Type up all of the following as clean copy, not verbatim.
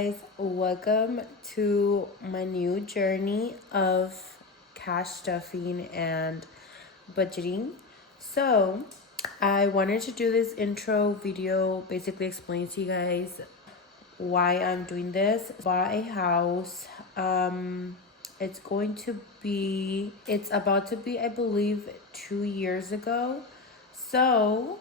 guys, welcome to my new journey of cash stuffing and budgeting. So I wanted to do this intro video, basically explain to you guys why I'm doing this. Bought a house. It's about to be, I believe, 2 years ago. So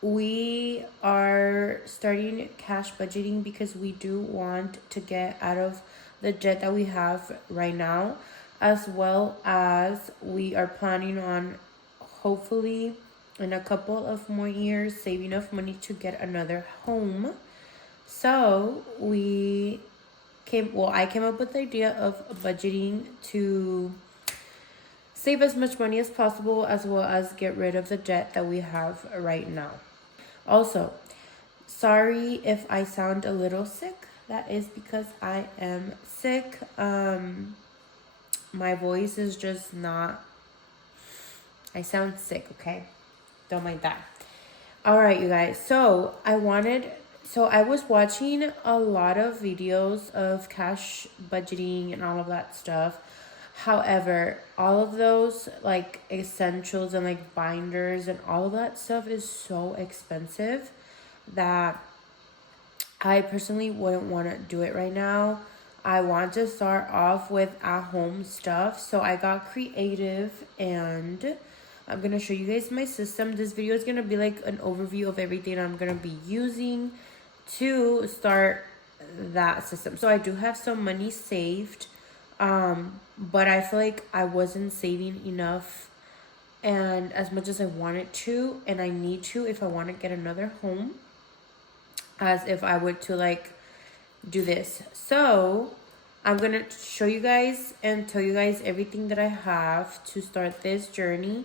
we are starting cash budgeting because we do want to get out of the debt that we have right now, as well as we are planning on hopefully in a couple of more years saving enough money to get another home. So I came up with the idea of budgeting to save as much money as possible, as well as get rid of the debt that we have right now. Also, sorry if I sound a little sick. That is because I am sick. My voice is just not, I sound sick, okay? Don't mind that. All right, you guys. So I was watching a lot of videos of cash budgeting and all of that stuff. However, all of those like essentials and like binders and all of that stuff is so expensive that I personally wouldn't want to do it right now. I want to start off with at-home stuff. So I got creative and I'm going to show you guys my system. This video is going to be like an overview of everything I'm going to be using to start that system. So I do have some money saved. But I feel like I wasn't saving enough and as much as I wanted to, and I need to if I want to get another home, as if I were to like do this. So I'm gonna show you guys and tell you guys everything that I have to start this journey,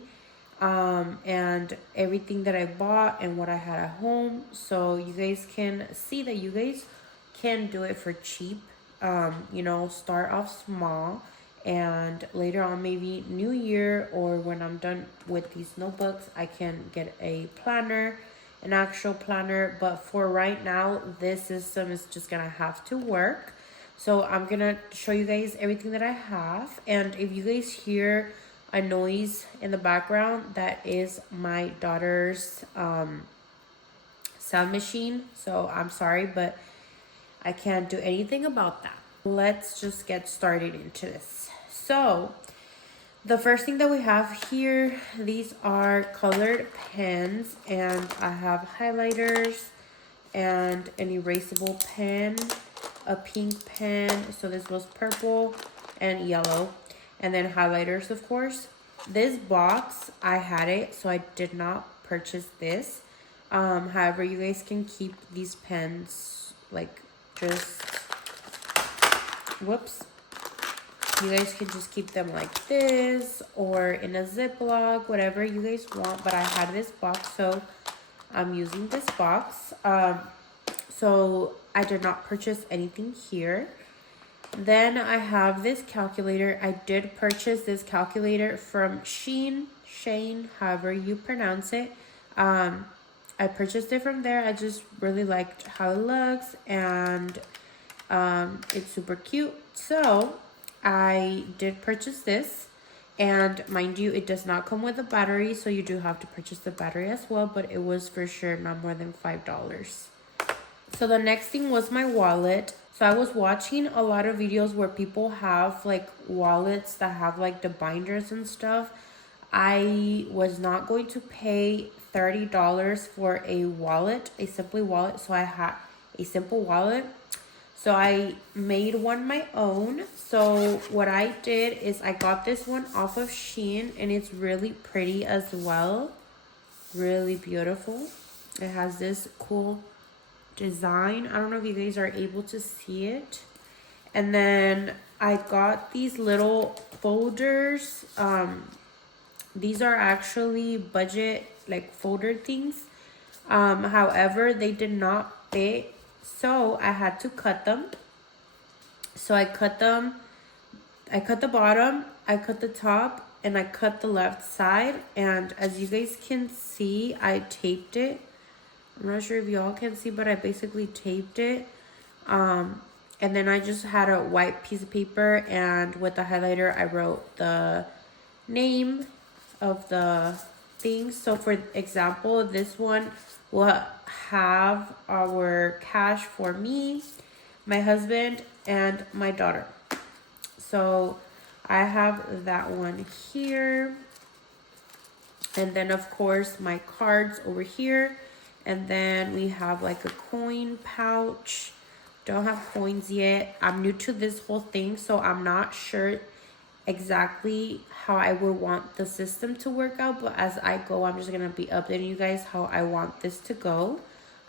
and everything that I bought and what I had at home, so you guys can see that you guys can do it for cheap. Start off small, and later on, maybe new year or when I'm done with these notebooks, I can get a planner, an actual planner. But for right now, this system is just gonna have to work. So I'm gonna show you guys everything that I have, and if you guys hear a noise in the background, that is my daughter's sound machine. So I'm sorry, but I can't do anything about that. Let's just get started into this. So the first thing that we have here, these are colored pens, and I have highlighters and an erasable pen, a pink pen. So this was purple and yellow, and then highlighters, of course. This box, I had it, so I did not purchase this. However, you guys can keep these pens like just, whoops, you guys can just keep them like this or in a Ziploc, whatever you guys want. But I had this box, so I'm using this box. So I did not purchase anything here. Then I have this calculator. I did purchase this calculator from Shane, however you pronounce it. I purchased it from there. I just really liked how it looks, and it's super cute. So I did purchase this, and mind you, it does not come with a battery, so you do have to purchase the battery as well, but it was for sure not more than $5. So the next thing was my wallet. So I was watching a lot of videos where people have like wallets that have like the binders and stuff. I was not going to pay $30 for a wallet, a Simply wallet. So I had a simple wallet. So I made one my own. So what I did is I got this one off of Shein, and it's really pretty as well. Really beautiful. It has this cool design. I don't know if you guys are able to see it. And then I got these little folders. These are actually budget like folder things. However, they did not fit, so I had to cut them. So I cut them. I cut the bottom, I cut the top, and I cut the left side. And as you guys can see, I taped it. I'm not sure if y'all can see, but I basically taped it And then I just had a white piece of paper, and with the highlighter I wrote the name of the thing. So for example, this one will have our cash for me, my husband, and my daughter. So I have that one here. And then of course my cards over here. And then we have like a coin pouch. Don't have coins yet. I'm new to this whole thing, so I'm not sure exactly how I would want the system to work out, but as I go, I'm just gonna be updating you guys how I want this to go.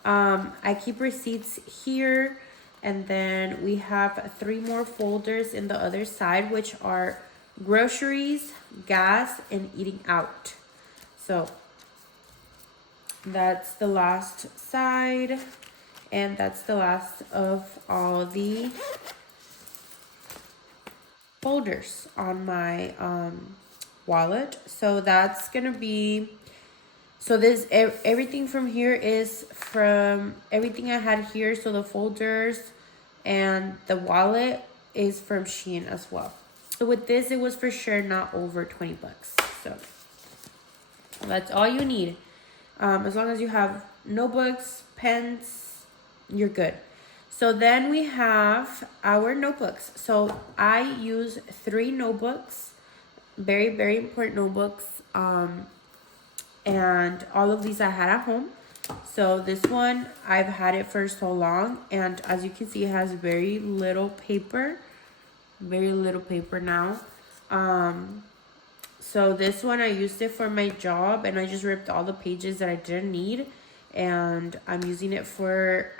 I keep receipts here, and then we have 3 more folders in the other side, which are groceries, gas, and eating out. So that's the last side, and that's the last of all the folders on my wallet. So that's gonna be, so this everything from here is from everything I had here. So the folders and the wallet is from Shein as well. So with this, it was for sure not over 20 bucks. So that's all you need. As long as you have notebooks, pens, you're good. So then we have our notebooks. So I use 3 notebooks, very, very important notebooks. And all of these I had at home. So this one, I've had it for so long. And as you can see, it has very little paper now. So this one, I used it for my job, and I just ripped all the pages that I didn't need. And I'm using it for,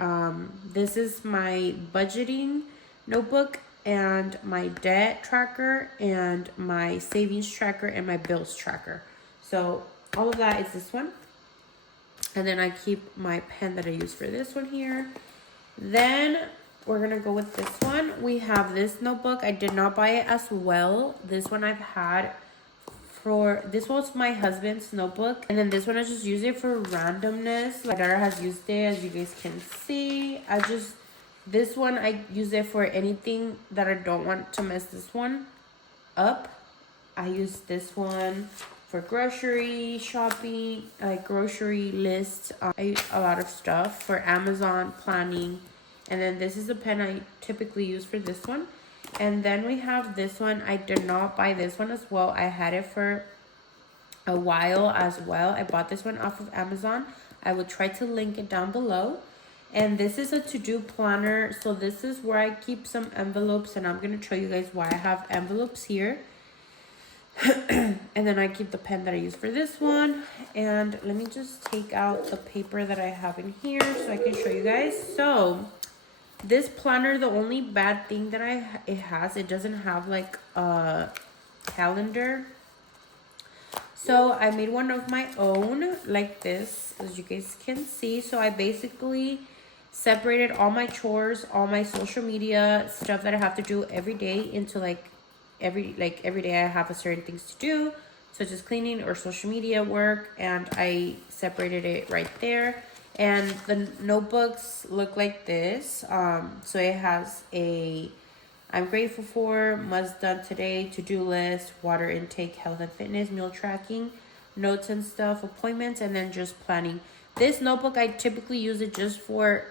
this is my budgeting notebook, and my debt tracker, and my savings tracker, and my bills tracker. So all of that is this one. And then I keep my pen that I use for this one here. Then we're gonna go with this one. We have this notebook. I did not buy it as well. This one I've had for, this was my husband's notebook, and then this one I just use it for randomness. My daughter has used it, as you guys can see. This one I use it for anything that I don't want to mess this one up. I use this one for grocery shopping, like grocery lists. I use a lot of stuff for Amazon planning. And then this is the pen I typically use for this one. And then we have this one. I did not buy this one as well. I had it for a while as well. I bought this one off of Amazon. I will try to link it down below. And this is a to-do planner. So this is where I keep some envelopes, and I'm going to show you guys why I have envelopes here. And then I keep the pen that I use for this one. And let me just take out the paper that I have in here so I can show you guys. So this planner, the only bad thing that it doesn't have like a calendar. So I made one of my own like this, as you guys can see. So I basically separated all my chores, all my social media stuff that I have to do every day into every day I have a certain things to do, such as cleaning or social media work, and I separated it right there. And the notebooks look like this. So it has a I'm grateful for, must done today, to-do list, water intake, health and fitness, meal tracking, notes and stuff, appointments, and then just planning. This notebook, I typically use it just for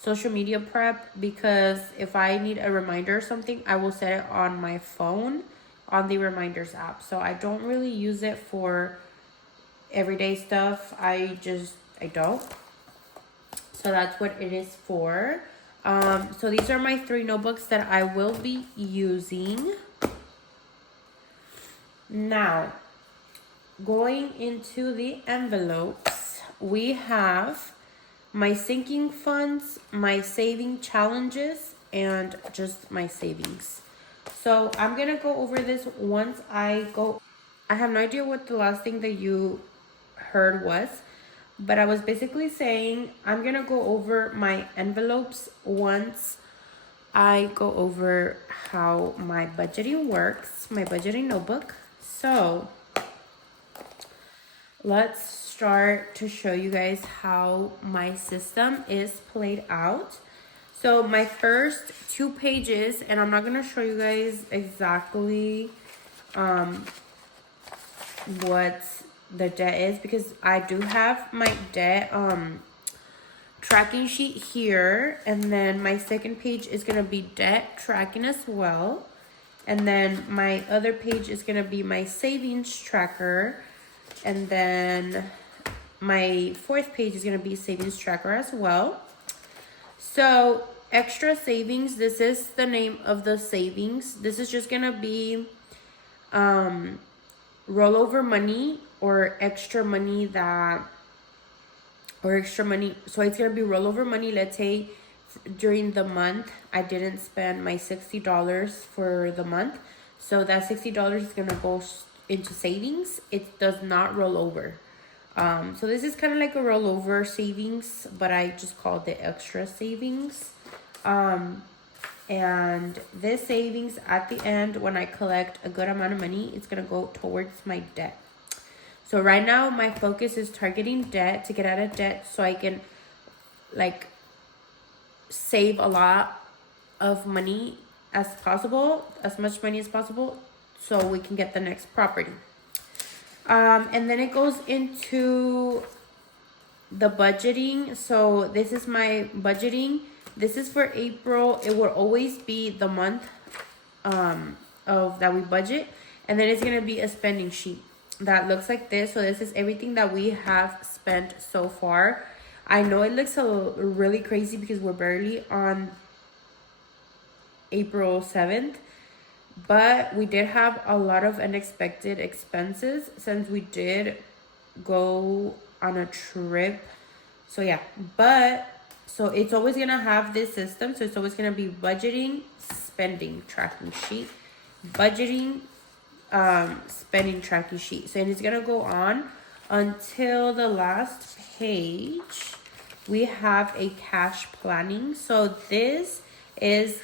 social media prep, because if I need a reminder or something, I will set it on my phone on the reminders app. So I don't really use it for everyday stuff. I don't. So that's what it is for. So these are my 3 notebooks that I will be using. Now, going into the envelopes, we have my sinking funds, my saving challenges, and just my savings. So I'm gonna go over this once I go. I have no idea what the last thing that you heard was, but I was basically saying I'm gonna go over my envelopes once I go over how my budgeting works, my budgeting notebook. So let's start to show you guys how my system is played out. So my first 2 pages, and I'm not going to show you guys exactly what the debt is, because I do have my debt tracking sheet here, and then my second page is going to be debt tracking as well. And then my other page is going to be my savings tracker. And then my fourth page is going to be savings tracker as well. So extra savings, this is the name of the savings. This is just going to be rollover money or extra money so it's going to be rollover money. Let's say during the month I didn't spend my $60 for the month, so that $60 is going to go into savings. It does not roll over. So this is kind of like a rollover savings, but I just called it extra savings. And this savings at the end, when I collect a good amount of money, it's going to go towards my debt. So right now my focus is targeting debt, to get out of debt so I can like save a lot of money as possible, as much money as possible, so we can get the next property. And then it goes into the budgeting. So this is my budgeting. This is for April. It will always be the month of that we budget, and then it's gonna be a spending sheet that looks like this. So this is everything that we have spent so far. I know it looks really crazy because we're barely on April 7th, but we did have a lot of unexpected expenses since we did go on a trip. So yeah, so it's always gonna have this system. So it's always gonna be budgeting, spending, tracking sheet, budgeting, spending, tracking sheet. So it's gonna go on until the last page. We have a cash planning. So this is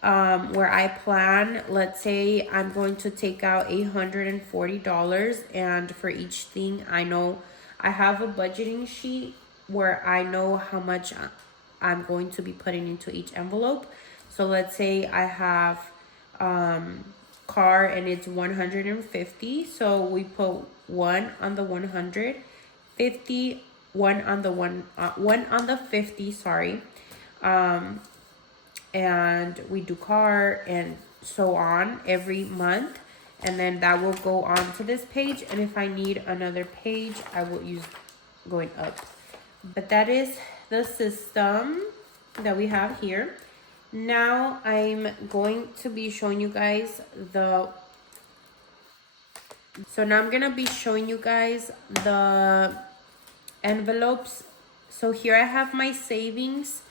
where I plan. Let's say I'm going to take out $840, and for each thing I know I have a budgeting sheet where I know how much I'm going to be putting into each envelope. So let's say I have car and it's 150, so we put 1 on the 100, 50, 1 on the 1 on the 50, sorry. And we do car and so on every month, and then that will go on to this page, and if I need another page I will use going up. But that is the system that we have here. Now I'm going to be showing you guys the envelopes. So here I have my savings.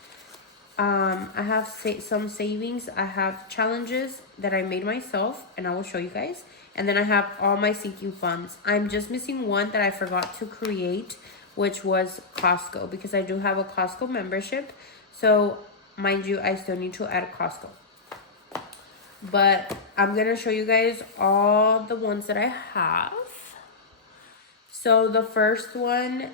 I have some savings. I have challenges that I made myself, and I will show you guys. And then I have all my sinking funds. I'm just missing one that I forgot to create, which was Costco, because I do have a Costco membership. So mind you, I still need to add Costco. But I'm going to show you guys all the ones that I have. So the first one,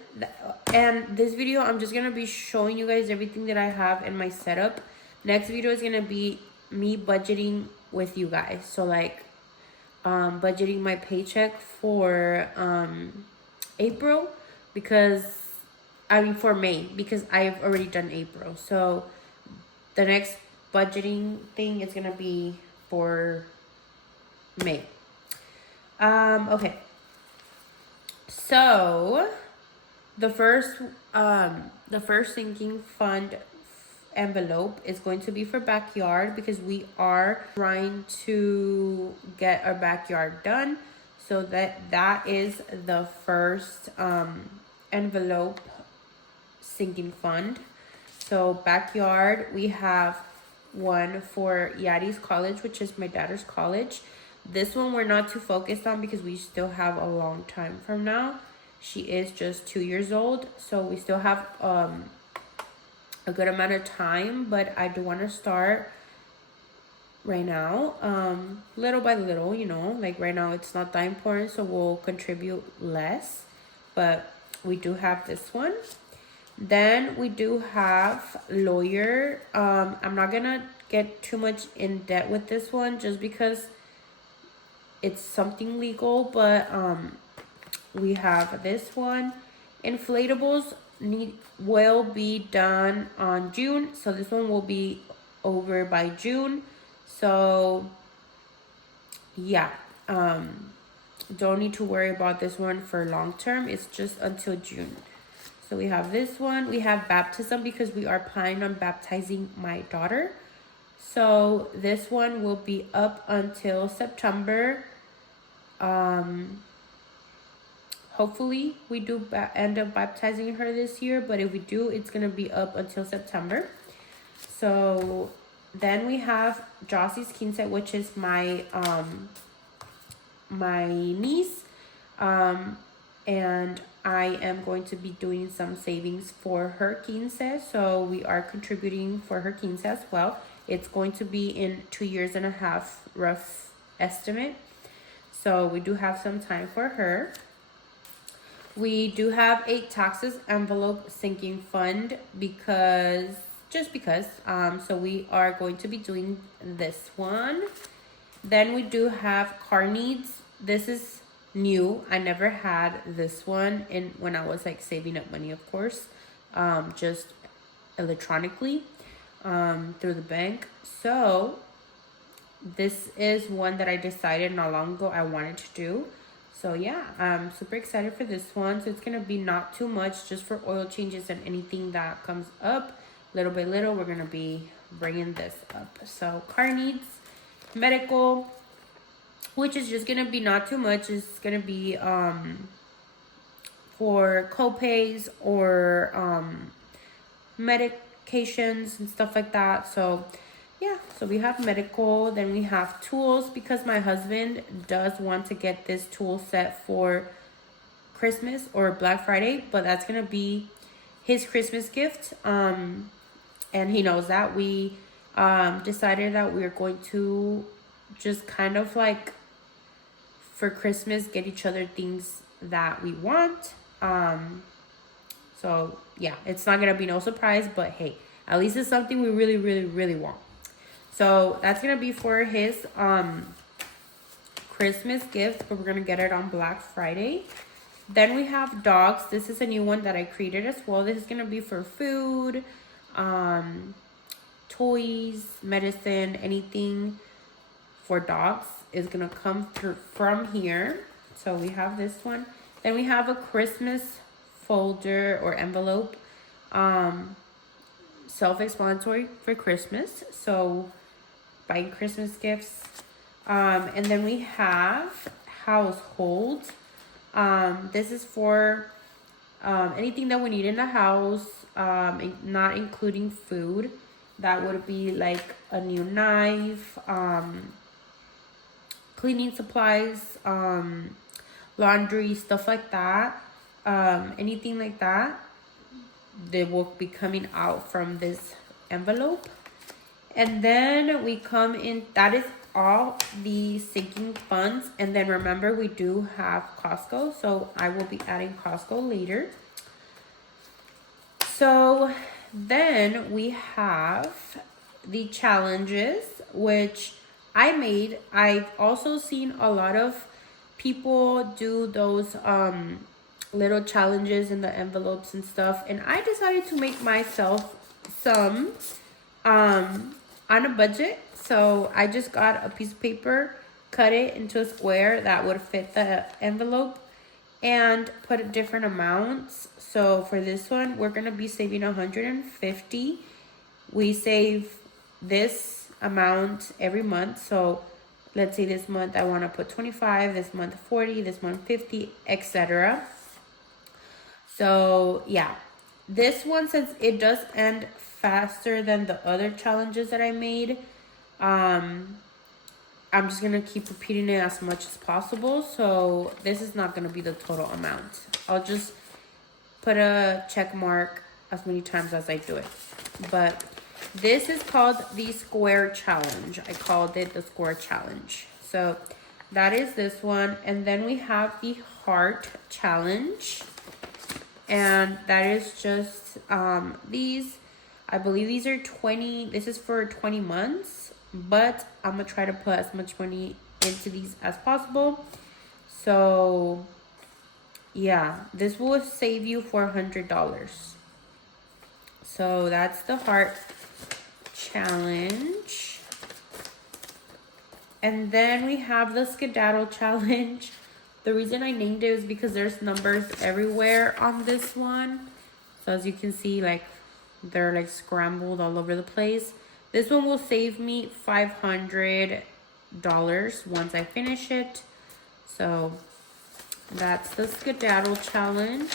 and this video, I'm just going to be showing you guys everything that I have in my setup. Next video is going to be me budgeting with you guys. So like budgeting my paycheck for April, because for May, because I've already done April. So the next budgeting thing is going to be for May. Okay. So the first sinking fund envelope is going to be for backyard, because we are trying to get our backyard done. So that is the first envelope sinking fund. So backyard, we have one for Yadi's college, which is my daughter's college. This one we're not too focused on because we still have a long time from now. She is just 2 years old, so we still have a good amount of time, but I do want to start right now, little by little, you know, like right now it's not that important, so we'll contribute less. but we do have this one. Then we do have lawyer. I'm not gonna get too much in debt with this one just because it's something legal, but we have this one. Inflatables will be done on June, so this one will be over by June. So yeah, don't need to worry about this one for long term. It's just until June. So we have this one. We have baptism because we are planning on baptizing my daughter. So this one will be up until September. Hopefully we do end up baptizing her this year, but if we do, it's gonna be up until September. So then we have Jossie's quince, which is my my niece, and I am going to be doing some savings for her quince, so we are contributing for her quince as well. It's going to be in 2.5 years, rough estimate, so we do have some time for her. We do have a taxes envelope sinking fund because so we are going to be doing this one. Then we do have car needs. This is new. I never had this one when I was like saving up money, of course, just electronically through the bank. So this is one that I decided not long ago I wanted to do. So yeah, I'm super excited for this one. So it's gonna be not too much, just for oil changes and anything that comes up little by little. We're gonna be bringing this up. So car needs, medical, which is just gonna be not too much. It's gonna be for co-pays or medications and stuff like that. So yeah, so we have medical. Then we have tools because my husband does want to get this tool set for Christmas or Black Friday, but that's gonna be his Christmas gift, and he knows that. We decided that we're going to just kind of like for Christmas get each other things that we want. So yeah, it's not gonna be no surprise, but hey, at least it's something we really, really, really want. So that's gonna be for his Christmas gift, but we're gonna get it on Black Friday. Then we have dogs. This is a new one that I created as well. This is gonna be for food, toys, medicine, anything for dogs is gonna come through from here. So we have this one. Then we have a Christmas folder or envelope, self-explanatory for Christmas. So buying Christmas gifts. And then we have household. This is for anything that we need in the house, not including food. That would be like a new knife, cleaning supplies, laundry, stuff like that. Anything like that, they will be coming out from this envelope. And then we come in, that is all the sinking funds. And then remember, we do have Costco, so I will be adding Costco later. So then we have the challenges, which I made. I've also seen a lot of people do those little challenges in the envelopes and stuff, and I decided to make myself some on a budget. So I just got a piece of paper, cut it into a square that would fit the envelope, and put different amounts. So for this one, we're gonna be saving 150. We save this amount every month. So let's say this month I want to put 25, this month 40, this month 50, etc. So yeah, this one, since it does end faster than the other challenges that I made, I'm just gonna keep repeating it as much as possible. So this is not gonna be the total amount. I'll just put a check mark as many times as I do it. But this is called the square challenge. I called it the square challenge. So that is this one. And then we have the heart challenge, and that is just these. I believe these are 20. This is for 20 months, but I'm gonna try to put as much money into these as possible. So yeah, this will save you $400. So that's the heart challenge. And then we have the skedaddle challenge. The reason I named it is because there's numbers everywhere on this one. So as you can see, like they're like scrambled all over the place. This one will save me $500 once I finish it. So that's the skedaddle challenge.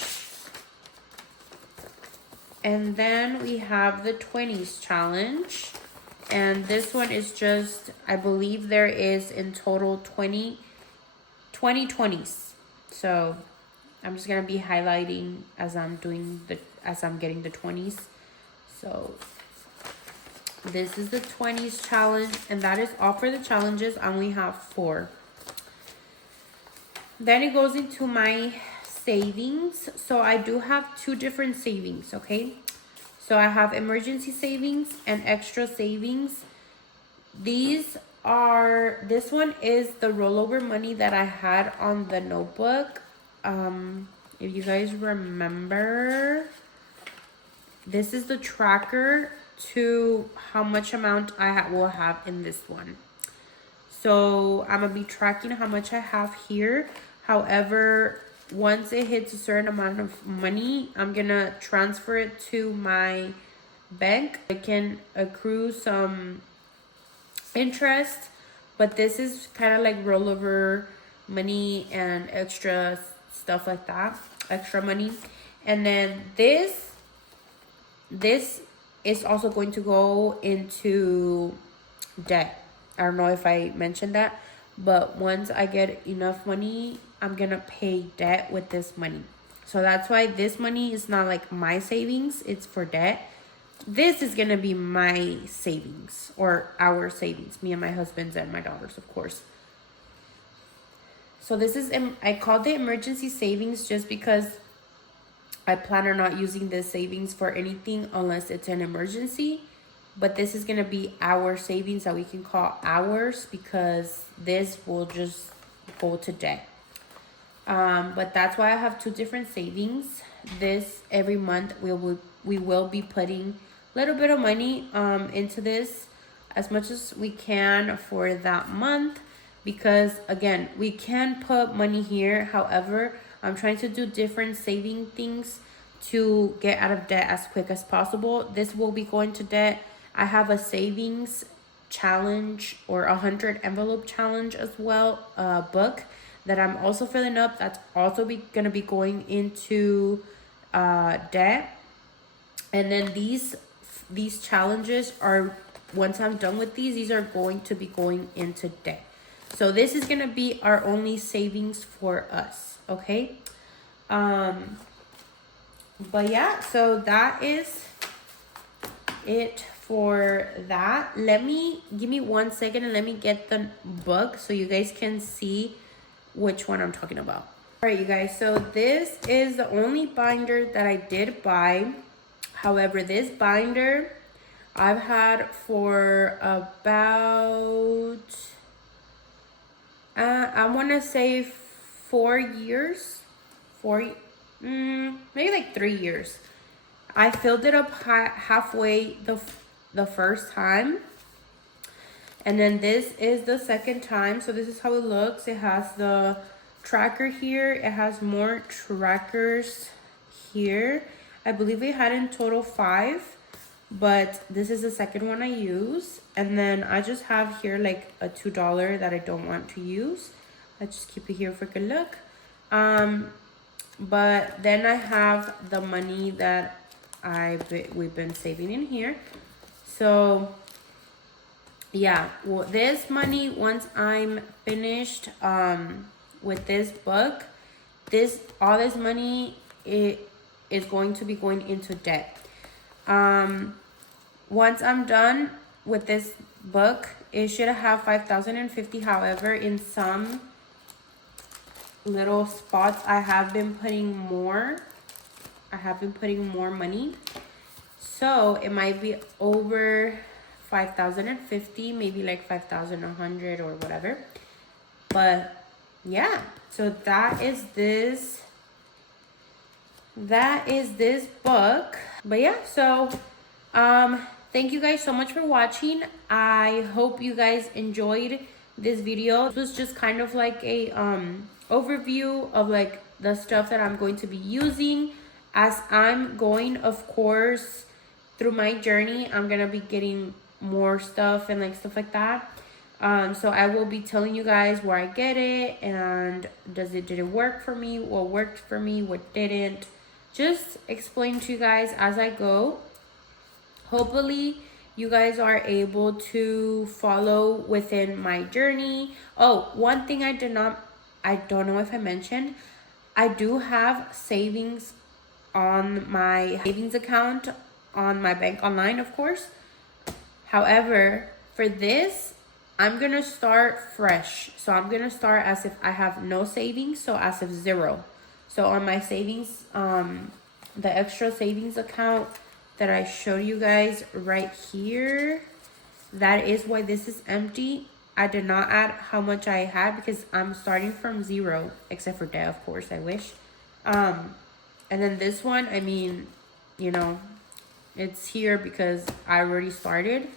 And then we have the 20s challenge. And this one is just, I believe there is in total 20 20s. So I'm just gonna be highlighting as I'm getting the 20s. So this is the 20s challenge, and that is all for the challenges. I only have 4. Then it goes into my savings. So I do have 2 different savings, okay? So I have emergency savings and extra savings. This one is the rollover money that I had on the notebook. If you guys remember, this is the tracker to how much amount I will have in this one. So I'm gonna be tracking how much I have here. However, once it hits a certain amount of money, I'm gonna transfer it to my bank. I can accrue some interest, but this is kind of like rollover money and extra stuff like that, extra money. And then this is also going to go into debt. I don't know if I mentioned that, but once I get enough money, I'm gonna pay debt with this money. So that's why this money is not like my savings, it's for debt. This is gonna be my savings, or our savings, me and my husband's and my daughter's, of course. So this is, I called it emergency savings just because I plan on not using this savings for anything unless it's an emergency. But this is gonna be our savings that we can call ours, because this will just go to debt. But that's why I have 2 different savings. This, every month we will be putting a little bit of money into this, as much as we can for that month, because again, we can put money here. However, I'm trying to do different saving things to get out of debt as quick as possible. This will be going to debt. I have a savings challenge, or 100 envelope challenge as well, book that I'm also filling up. That's also gonna be going into debt. And then these challenges are, once I'm done with these are going to be going into debt. So this is gonna be our only savings for us, okay? But yeah, so that is it for that. Give me 1 second and let me get the book so you guys can see which one I'm talking about. All right, you guys, so this is the only binder that I did buy. However, this binder I've had for about I want to say 4 years, maybe like 3 years. I filled it up halfway the first time, and then this is the second time. So this is how it looks. It has the tracker here. It has more trackers here. I believe we had in total 5, but this is the second one I use. And then I just have here like a $2 that I don't want to use. I just keep it here for good luck. But then I have the money that we've been saving in here. So yeah, well, this money, once I'm finished with this book, all this money, it is going to be going into debt. Once I'm done with this book, it should have 5,050. However, in some little spots, I have been putting more money, so it might be over 5,050, maybe like 5,100 or whatever. But yeah, so that is this book. But yeah, so thank you guys so much for watching. I hope you guys enjoyed this video. This was just kind of like a overview of like the stuff that I'm going to be using as I'm going, of course, through my journey. I'm gonna be getting more stuff and like stuff like that. So I will be telling you guys where I get it and did it work for me, what worked for me, what didn't. Just explain to you guys as I go. Hopefully you guys are able to follow within my journey. Oh, one thing I don't know if I mentioned, I do have savings on my savings account on my bank online, of course. However, for this, I'm gonna start fresh. So I'm gonna start as if I have no savings, so as if 0. So on my savings, the extra savings account that I showed you guys right here, that is why this is empty. I did not add how much I had because I'm starting from 0, except for debt, of course, I wish. And then this one, I mean, you know, it's here because I already started.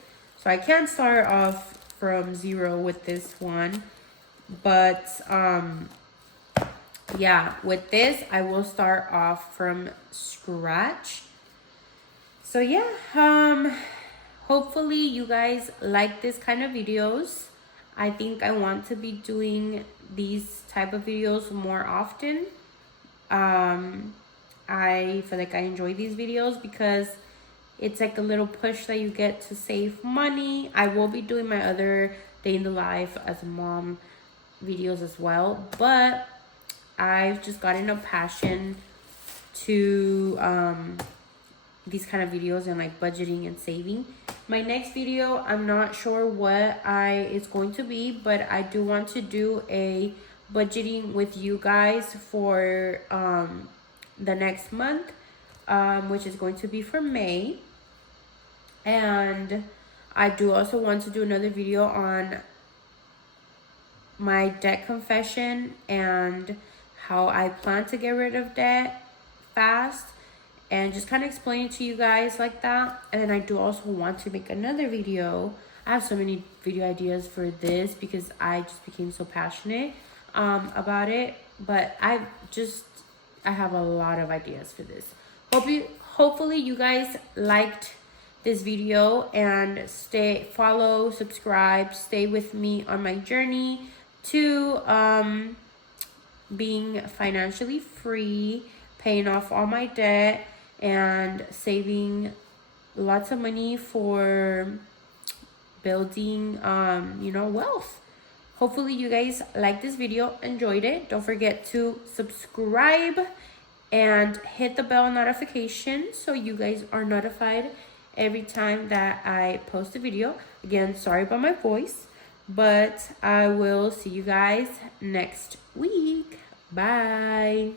So I can't start off from 0 with this one. But yeah, with this, I will start off from scratch. So yeah, hopefully you guys like this kind of videos. I think I want to be doing these type of videos more often. I feel like I enjoy these videos because it's like a little push that you get to save money. I will be doing my other day in the life as a mom videos as well, but I've just gotten a passion to these kind of videos and like budgeting and saving. My next video, I'm not sure what it's going to be, but I do want to do a budgeting with you guys for the next month, which is going to be for May. And I do also want to do another video on my debt confession and how I plan to get rid of debt fast, and just kind of explain it to you guys like that. And then I do also want to make another video. I have so many video ideas for this because I just became so passionate about it. But I have a lot of ideas for this. Hopefully you guys liked this video, and follow, subscribe, stay with me on my journey to being financially free, paying off all my debt, and saving lots of money for building wealth. Hopefully you guys like this video, enjoyed it. Don't forget to subscribe and hit the bell notification so you guys are notified every time that I post a video. Again, sorry about my voice, but I will see you guys next week. Bye.